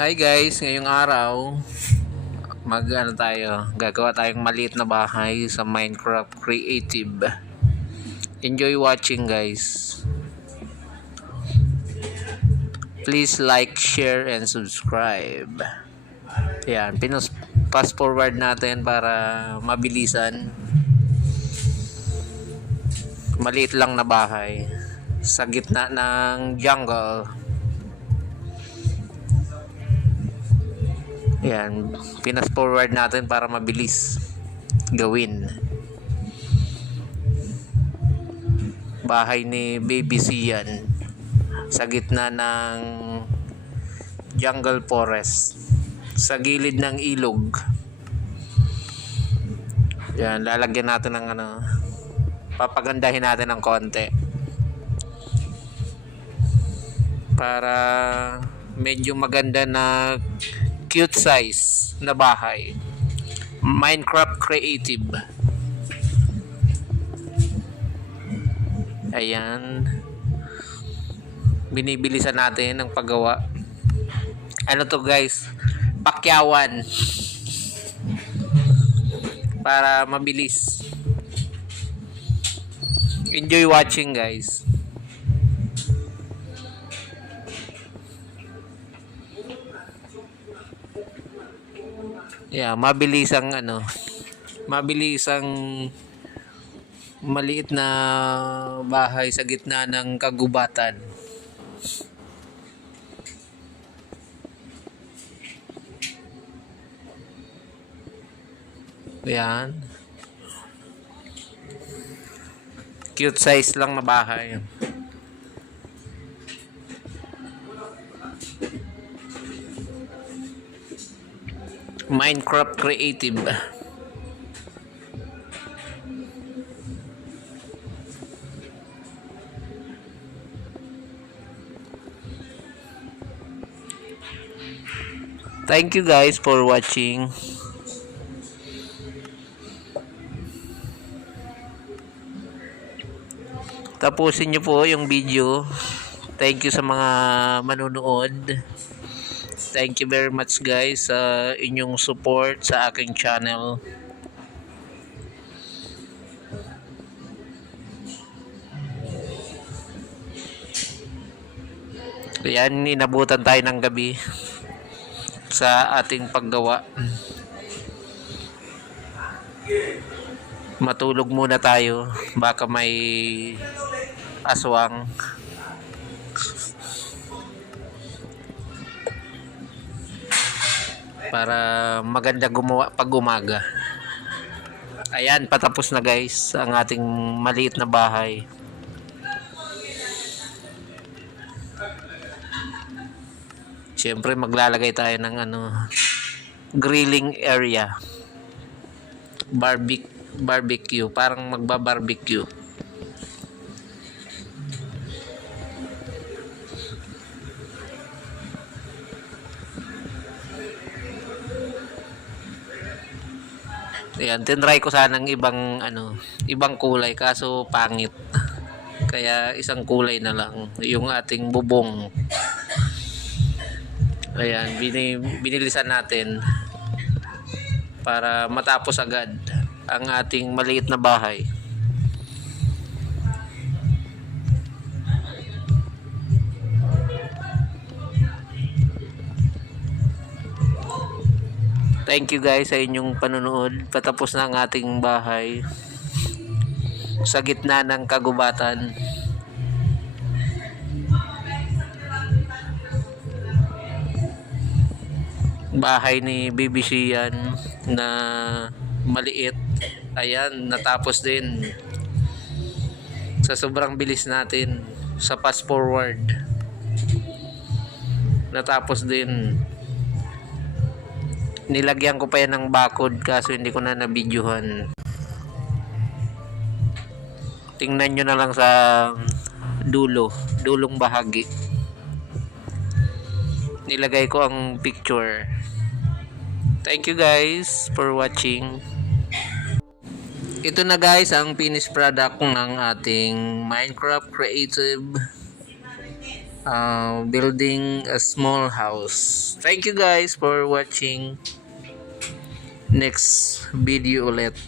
Hi guys, ngayong araw gagawa tayong maliit na bahay sa Minecraft Creative. Enjoy watching guys. Please like, share, and subscribe. Yan, fast forward natin para mabilisan. Maliit lang na bahay sa gitna ng jungle. Yan, fast forward natin para mabilis gawin. Bahay ni Baby Sian sa gitna ng jungle forest, sa gilid ng ilog. Yan, lalagyan natin ng papagandahin natin ng konti para medyo maganda na cute size na bahay. Minecraft Creative. Ayan, binibilisan natin ang paggawa. Ano to guys, pakyawan para mabilis. Enjoy watching guys. Yeah, mabilis ang maliit na bahay sa gitna ng kagubatan. Yan. Cute size lang na bahay. Minecraft Creative. Thank you guys for watching. Tapusin nyo po yung video. Thank you sa mga manonood. Thank you very much guys sa inyong support sa aking channel. Ayan, inabutan tayo ng gabi sa ating paggawa. Matulog muna tayo, baka may aswang. Para maganda gumawa pag umaga. Ayan, patapos na guys ang ating maliit na bahay. Siyempre maglalagay tayo ng grilling area. Barbecue, parang magba-barbecue. Ayan, tinry ko sanang ibang kulay kaso pangit. Kaya isang kulay na lang yung ating bubong. Ayan, binilisan natin para matapos agad ang ating maliit na bahay. Thank you guys sa inyong panonood. Patapos na ang ating bahay sa gitna ng kagubatan. Bahay ni Baby Sian na maliit. Ayan, natapos din. Sa sobrang bilis natin sa fast forward, natapos din. Nilagyan ko pa yan ng bakod kaso hindi ko na nabidyohan. Tingnan nyo na lang sa dulong bahagi. Nilagay ko ang picture. Thank you guys for watching. Ito na guys ang finished product ng ating Minecraft Creative building a small house. Thank you guys for watching. Next video ulit.